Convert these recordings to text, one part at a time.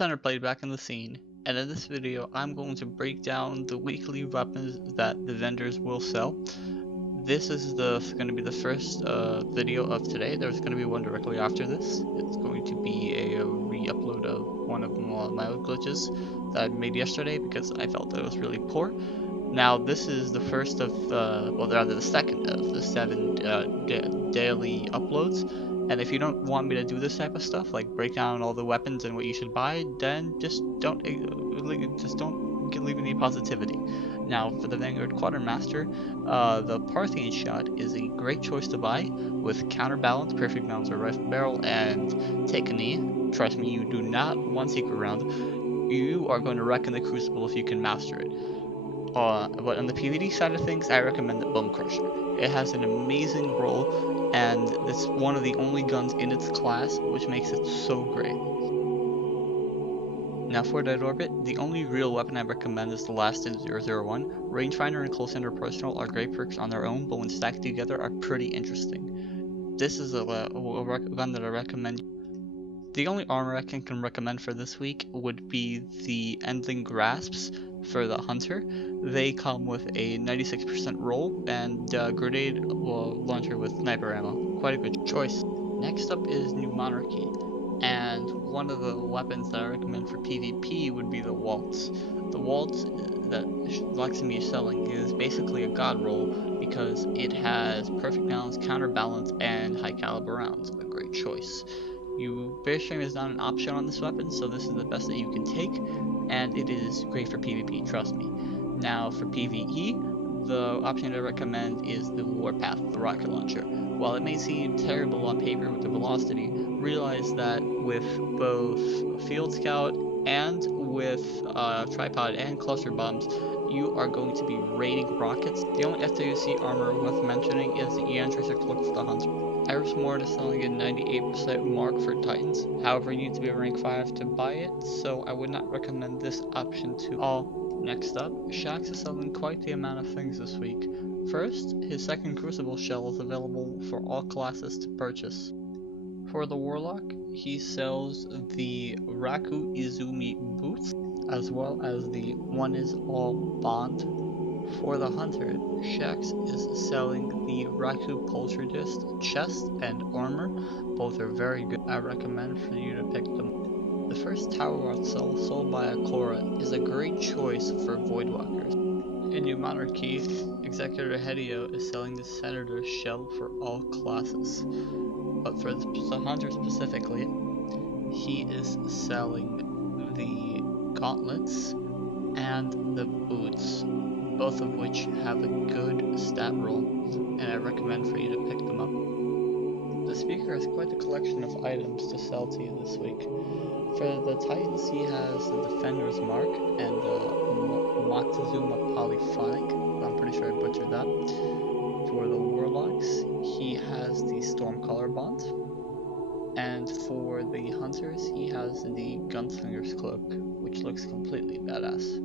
Center Plate back in the scene, and in this video I'm going to break down the weekly weapons that the vendors will sell. This is going to be the first video of today. There's going to be one directly after this. It's going to be a re-upload of one of my old glitches that I made yesterday because I felt that it was really poor. Now this is the first of, well rather the second of the 7 daily uploads. And if you don't want me to do this type of stuff, like break down all the weapons and what you should buy, then just don't leave any positivity. Now, for the Vanguard Quartermaster, the Parthian shot is a great choice to buy with counterbalance, perfect balance or rifle barrel, and take a knee. Trust me, you do not want secret round. You are going to wreck in the Crucible if you can master it. But on the PvD side of things, I recommend the Bone Crusher. It has an amazing roll, and it's one of the only guns in its class, which makes it so great. Now for Dead Orbit, the only real weapon I recommend is the Last Stand 001. Rangefinder and Close Ender Personal are great perks on their own, but when stacked together are pretty interesting. This is a gun that I recommend. The only armor I can recommend for this week would be the Endling Grasps for the Hunter. They come with a 96% roll and grenade launcher with sniper ammo. Quite a good choice. Next up is New Monarchy, and one of the weapons that I recommend for PvP would be the Waltz. The Waltz that Leximi is selling is basically a god roll because it has perfect balance, counterbalance, and high caliber rounds. A great choice. Bearstream is not an option on this weapon, so this is the best that you can take, and it is great for PvP, trust me. Now for PvE, the option I recommend is the Warpath, the rocket launcher. While it may seem terrible on paper with the velocity, realize that with both Field Scout and with tripod and cluster bombs, you are going to be raiding rockets. The only FWC armor worth mentioning is the Eon Tracer Cloak for the Hunter. Iris Morn is selling a 98% mark for Titans, however you need to be a rank 5 to buy it, so I would not recommend this option to all. Next up, Shaxx is selling quite the amount of things this week. First, his second Crucible shell is available for all classes to purchase. For the Warlock, he sells the Raku Izumi boots, as well as the One Is All Bond. For the Hunter, Shaxx is selling the Raku Poltergeist chest and armor. Both are very good. I recommend for you to pick them. The first Tower Rod cell sold by Akora is a great choice for Voidwalkers. In New Monarchy, Executor Hedio is selling the Senator's shell for all classes. But for the Hunter specifically, he is selling the gauntlets and the boots, both of which have a good stat roll, and I recommend for you to pick them up. The Speaker has quite a collection of items to sell to you this week. For the Titans, he has the Defender's Mark and the Moctezuma Polyphonic. I'm pretty sure I butchered that. For the Warlocks, he has the Stormcaller Bond. And for the Hunters, he has the Gunslinger's Cloak, which looks completely badass.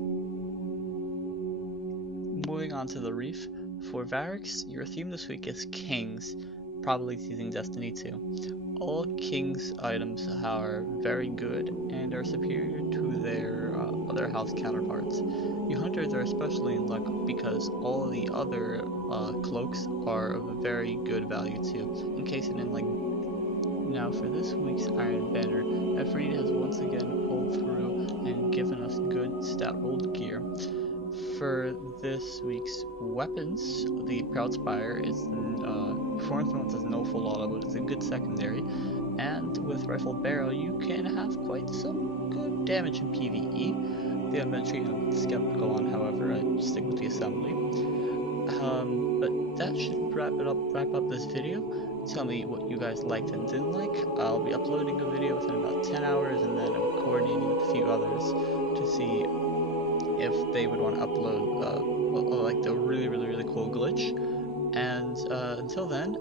Moving on to the Reef, for Variks, your theme this week is Kings, probably teasing Destiny 2. All Kings items are very good and are superior to their other house counterparts. You Hunters are especially in luck because all the other cloaks are of very good value too, in case you didn't like. Now for this week's Iron Banner, Efreet has once again pulled through and given us good stat rolled gear. For this week's weapons, the Proudspire is performance has no full auto, but it's a good secondary, and with Rifle Barrel you can have quite some good damage in PvE. The Inventory I'm skeptical on, however, I stick with the Assembly. But that should wrap up this video. Tell me what you guys liked and didn't like. I'll be uploading a video within about 10 hours, and then I'm coordinating with a few others to see if they would want to upload like the really cool glitch. And until then,